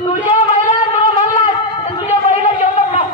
तुझ्या बैला म्हणला तुझ्या बैला जेवढं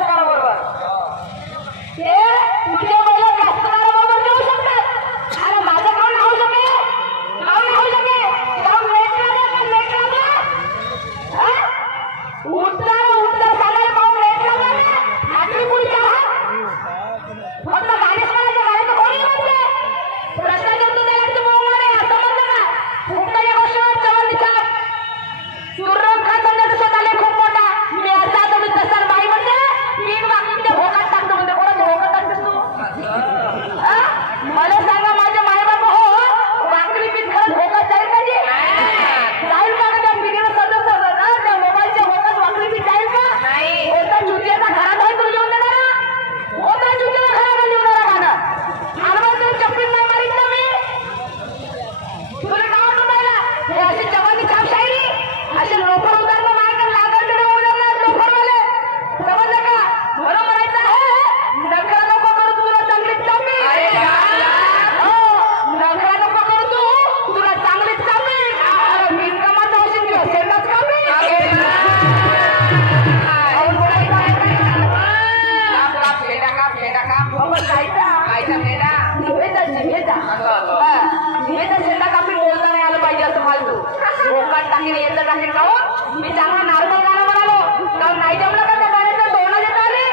मी चांगला नॉर्मल गाणं म्हणालो तर नाही जमलं का त्या गाण्याचं दोन देत आले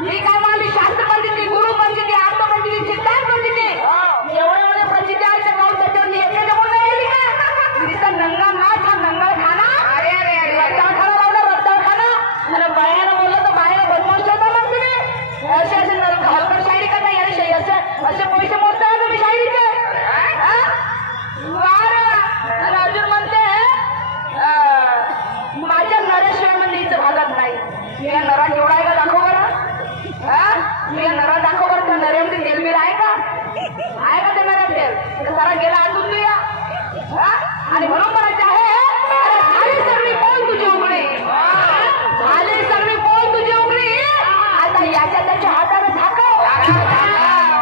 मी काय म्हणाली शास्त्र पंडिती गुरु पंडिती आत्म पंडिती सिद्धांत पंडिती एवढे पंडिती आहेत तर गाऊन त्याच्यावरती एकटे जमून नाही आली का तिचा नंगा नाच हा नंगा खाना रस्ता खाना लावला रस्ता खाना आणि बायानं बोललं तर बायानं बदमाश होता मग तुम्ही असे असे हलकट शायरी करता यार असे पैसे मोजता तुम्ही शायरीचे आणि अजून म्हणते माझ्या नरेशिवाय म्हणजे इथं भागात नाही मी या नरा केवढा आहे का दाखव बरं मी या नरा दाखव बरं त्या नऱ्यामध्ये तेल बिल आहे का त्या नऱ्यात तेल सारा गेला आटून तुया आणि म्हणून म्हणायचं आहे झाली सगळी बोल तुझी उघडी झाली सगळी बोल तुझी उघडी आता याच्या त्याच्या हाताने झाकव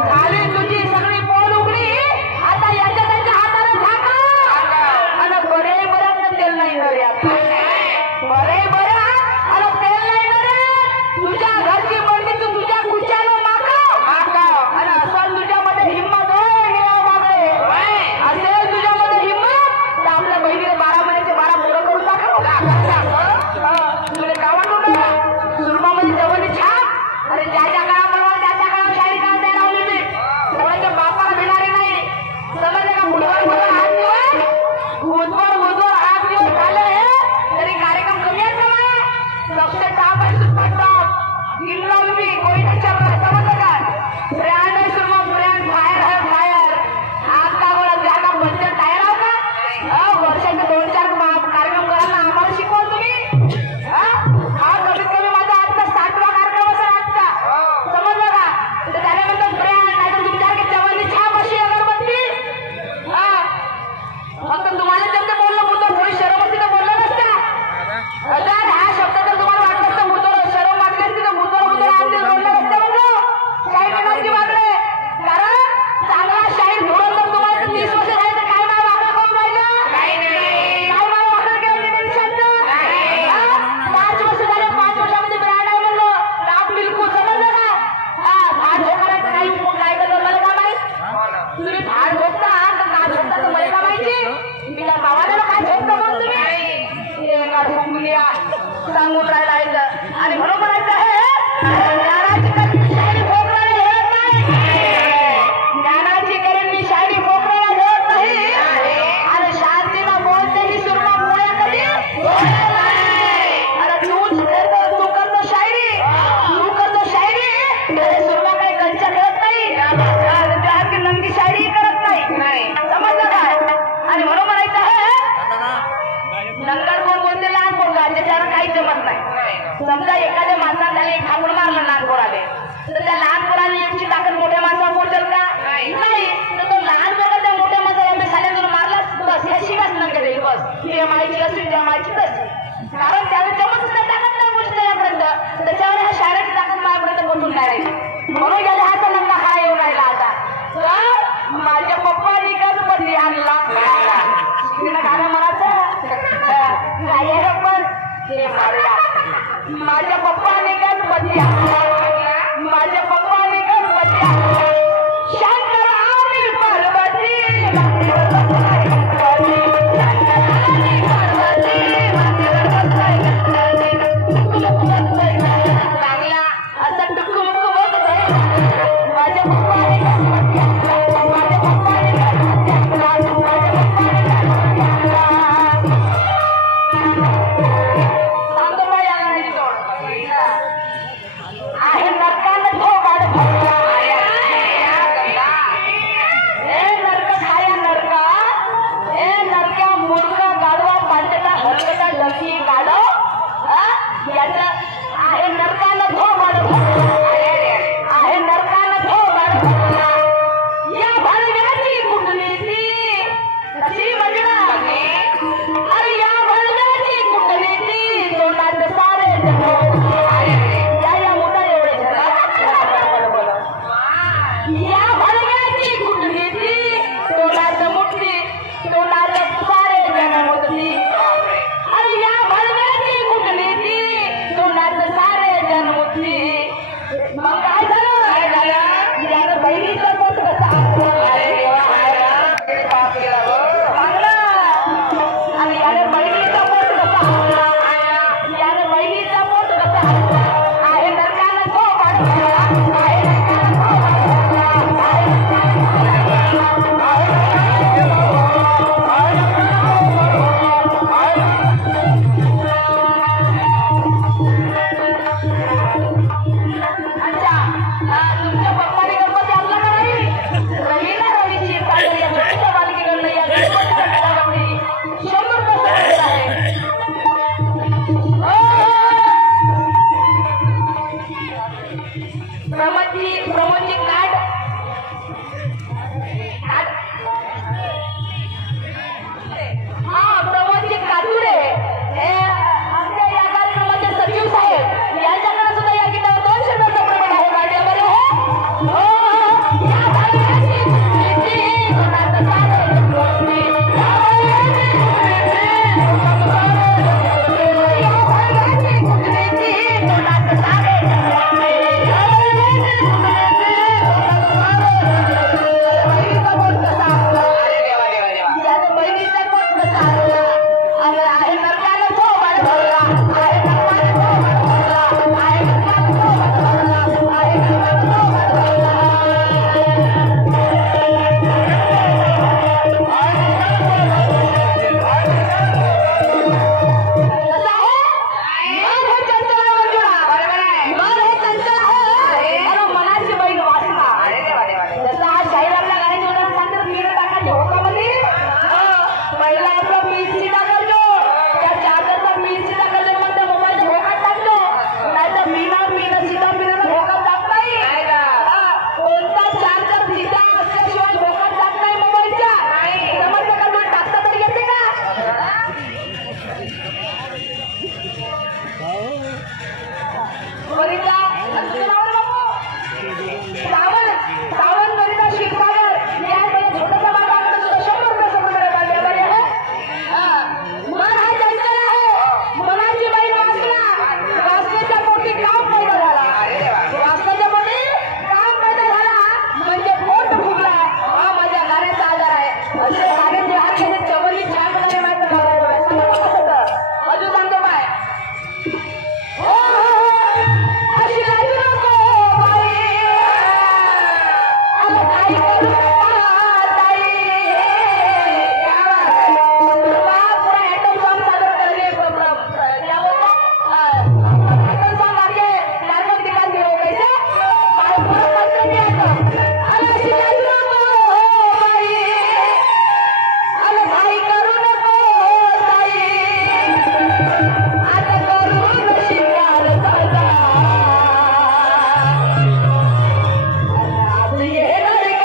झाली तुझी सगळी बोल उघडी आता याच्या त्याच्या हाताने झाकव आणि बरे बऱ्यात तेल नाही नऱ्यात बरे बऱ्या आणि तेल नाही नऱ्यात तुझ्या घरची बंडी तू तुझ्या कुच्यानं मागव आणि असं तुझ्यामध्ये हिंमत असेल तुझ्यामध्ये हिंमत तर आपल्या बहिणीने 12 महिन्याचे 12 पोरं करून दाखव तुला काय वाटलं सुरमामध्ये जवळची छाप अरे ज्या ज्या काळाप्रमाणे त्या त्या काळात शायरी का द्यायला लावली कोणाच्या बापाला भिणारी नाही समजले का बुधवार आठ दिवस झाले तरी कार्यक्रम कमी आहेत का नाही सबसे टॉप आहे सुपर टॉप गिल्ला उभी कोई चल रहा है समझ लगा ब्रांड है सुरमा ब्रांड फायर है फायर आपका बोला जागा बच्चा टायर होगा वर्षाचे 2-4 कार्यक्रम करायला आम्हाला शिकवल तुम्ही हा कमीत कमी माझा आजचा 60वा कार्यक्रम असेल आजचा समजलं का तर त्याच्यानंतर ब्रँड नाही तर तुमच्यासारखी जवानी छाप अशी अगरबत्ती फक्त तुम्हाला त्यांचं बोललं होतं थोडी शरम असती तर बोललं नसतं अजून हा शब्द जर तुम्हाला वाटलं असतं मुद्दोर शरम वाटली असती तर मुद्दोर आधी बोललं नसतं म्हणतो शाहीर नसती वागले कारण चांगला शाहीर धोरण जर तुम्हाला 30 वर्ष झाले तर काय नाव वागलं कोण राहिलं काय नाव वागलं केलं टेन्शनचं 5 वर्ष झाले 5 वर्षामध्ये ब्रँड आहे म्हणलं नाव बिलकुल समजलं का भाड झोकायचं काही काय करतं मला का माहित तुम्ही भाड झोकता का का झोकता तर मला का माहिती मी त्या भावाला काय झोकता मग तुम्ही एका झोंबल्या सांगून राहिला आणि म्हणून म्हणायचं आहे ज्ञानाची करून मी शायरी फोकरायला घेत नाही ज्ञानाची करून मी शायरी फोकरायला घेत नाही आणि शांतीनं बोलते ही सुरमा मुळे कधी अरे तू करतो शायरी अरे सुरमा काही कंचा करत नाही त्यासारखी नंगी शायरी करत नाही समजलं काय आणि म्हणून म्हणायचं आहे नंतर कोण बोलते लहान कोण त्याच्यावर काही जमत नाही समजा एखाद्या माणसाने त्याला एक थांबून मारलं लहान पोराने तर त्या लहान पोराने एकची ताकद मोठ्या माणसावर बोलतेल का नाही तर तो लहान पोरा त्या मोठ्या माणसाला शाळेतून मारलाच बस ह्या शिकाच नका देईल बस ही माहिती असेल त्या माहिती तशी कारण त्याला जमतच नाही ताकद नाही पोहोचत त्याच्यापर्यंत त्याच्यावर ह्या शाळेची ताकद माझ्यापर्यंत पोहोचून नाही राहिली म्हणून गेले हाचा नंगा हा येऊन राहिला आता तर माझ्या पप्पानी कच बदली आणला तिनं गाणं म्हणायचं काय पण हे मारूया माझ्या पप्पाने कच बदली माझ्या पप्पाने कच बदली शंकर आणि पार्वती चांगला असं टुकमुक होत माझ्या पप्पाने माझ्या पप्पाने वनिता तुझं नाव रे बापू सावंत वनिता शिरसागर मी आज मला छोटासा बाबा तुला 100 रुपये समोर आहे बरोबर आहे मन हा चंचल आहे मनाची बाई वासनेच्या पोटी काम पैदा झाला वासनेच्या पोटी काम पैदा झाला म्हणजे पोट फुगला हा माझ्या गाण्याचा आधार आहे असे गाण्याचे हात घेणे चवली छान बनाने माहिती अजून सांगतो बाय अशी लाजू नको बाई आता काही करू नका ताई पुरा ऍटम बॉम्ब सादर करले क्या बोलता ऍटम बॉम्ब आगे नॉर्मल दिखा दियो कैसे मंत्र नहीं आता अशी लाजू नको बाई आता काही करू नको ताई आता करू न शिकार दादा आज येणार ग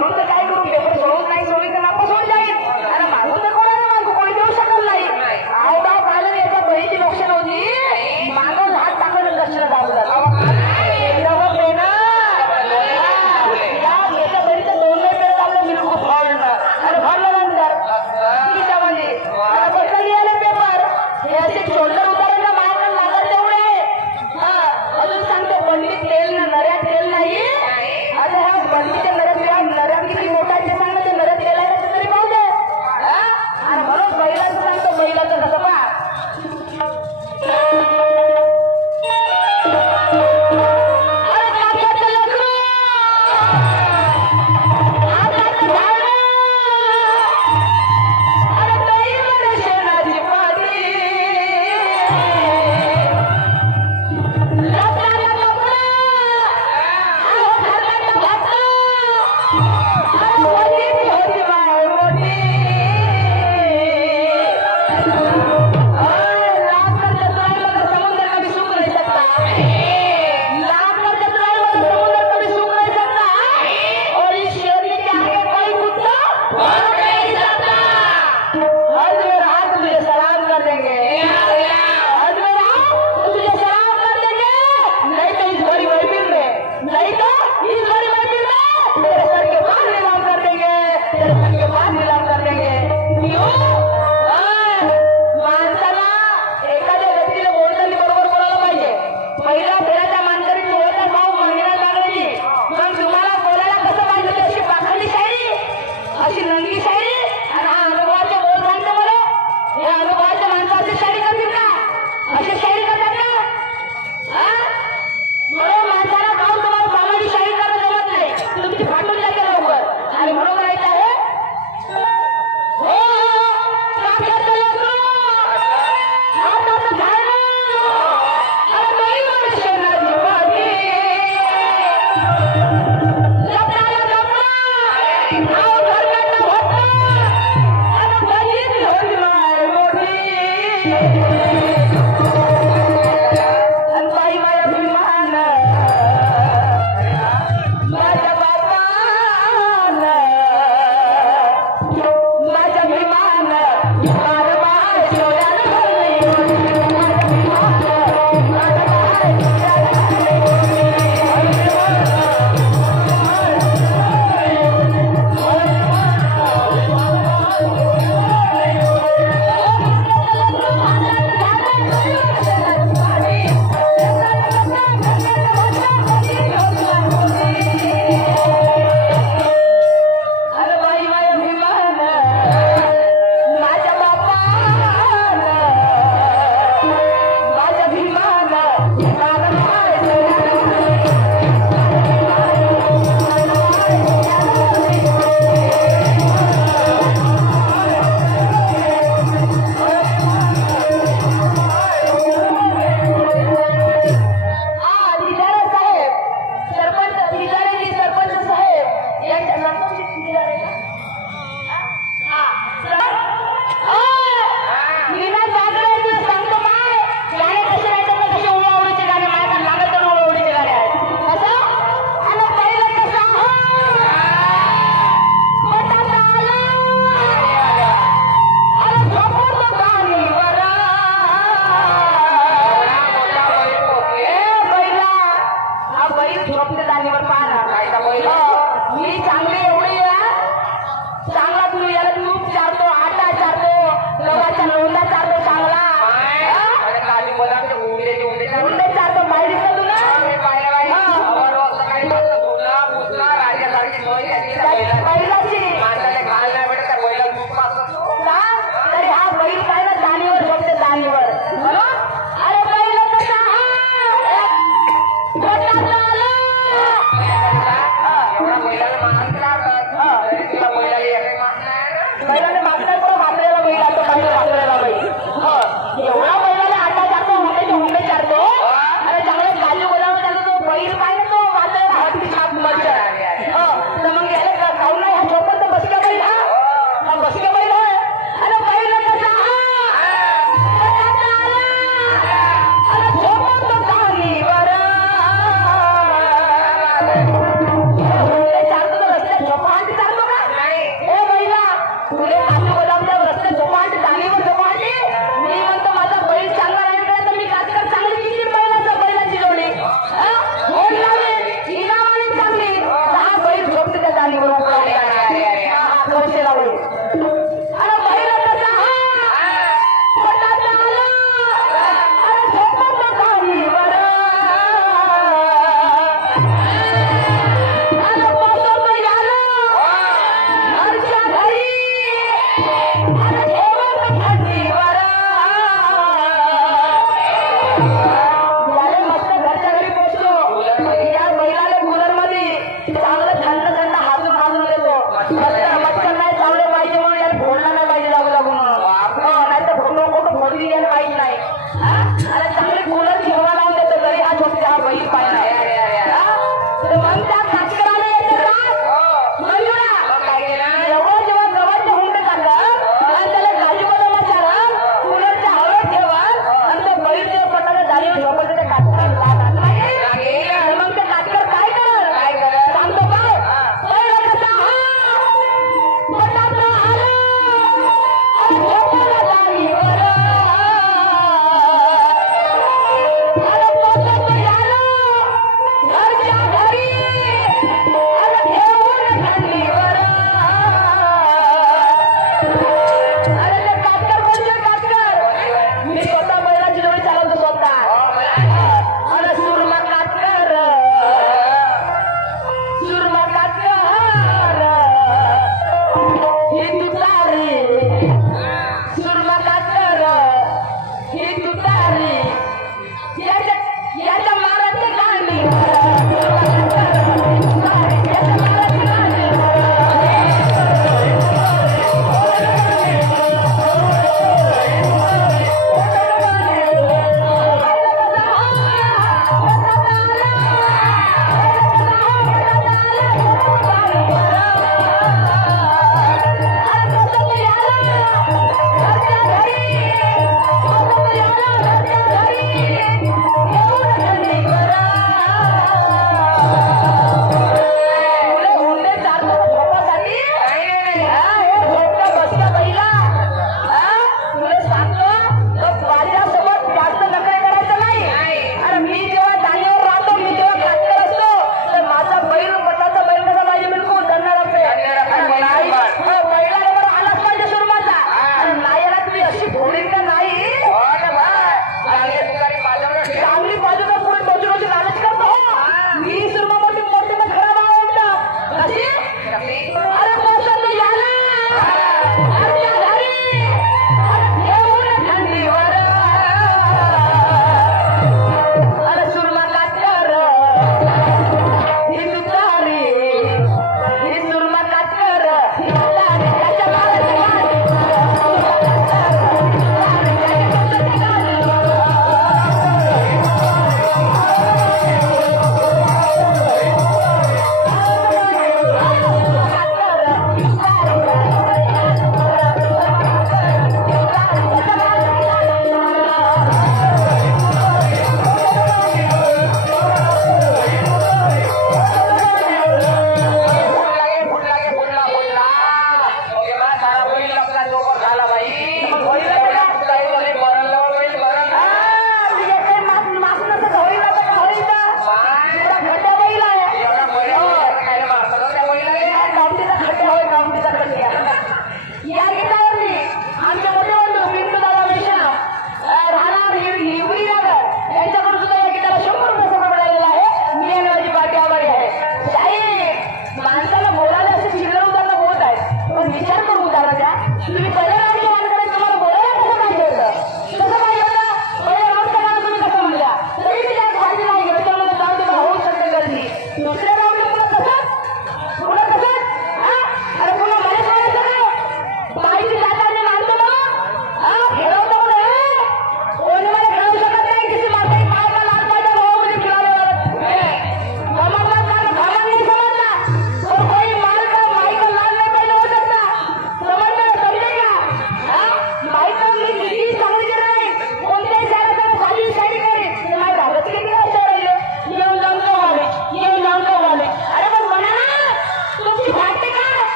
करून तर काय करू पेपर सोडून नाही सोडली तर नापास होऊन जाईल आणि मागून तर कोणाला मागू कोणी देऊ शकत नाही आवडा पाहिलं याच्या बहीची लक्षण होती मागून हात टाकून दर्शन दाखवतात याच्या बहीचं 2 पेपर आपलं बिलकुल फाडलं आणि फाडल्यानंतर तिच्यामध्ये बसला गेला पेपर हे असे शोल्डर उतारायला मागं लागत तेवढे अजून सांगतो पंडित तेल नऱ्या तेल नाही आता ह्या पंडितच्या नऱ्या किती मोठा ते सांगतो ते नऱ्या तेल आहे तरी पाहू दे आणि म्हणून बैलाचं सांगतो बैलाचं कसं पहा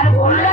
आणि बोललं